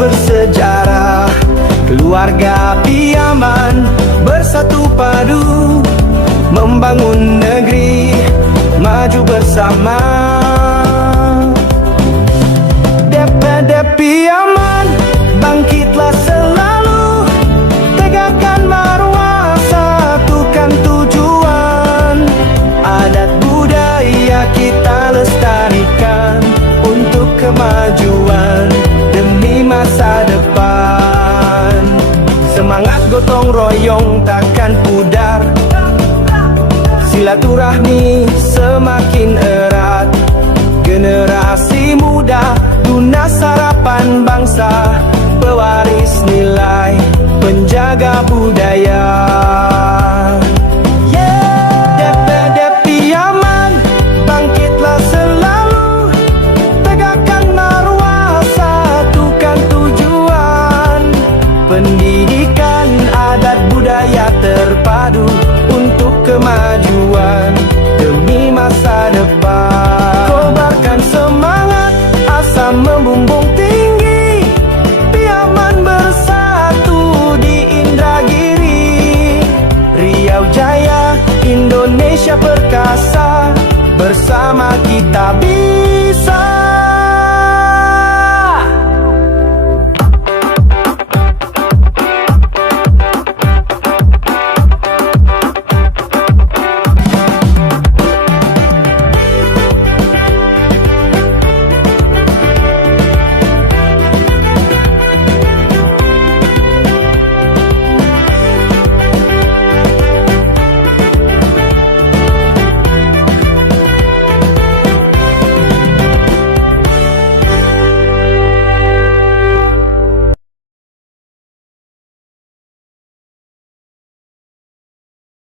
bersejarah. Keluarga Piyaman bersatu padu, membangun negeri maju bersama. DPD Piyaman, bangkitlah selalu, tegakkan maruah, satukan tujuan. Adat budaya kita lestarikan untuk kemajuan demi masa depan. Semangat gotong royong takkan pudar, silaturahmi semakin erat. Generasi muda tunas harapan bangsa, pewaris nilai, penjaga budaya. DPD Piyaman, bangkitlah selalu, tegakkan maruah, satukan tujuan. Pendidikan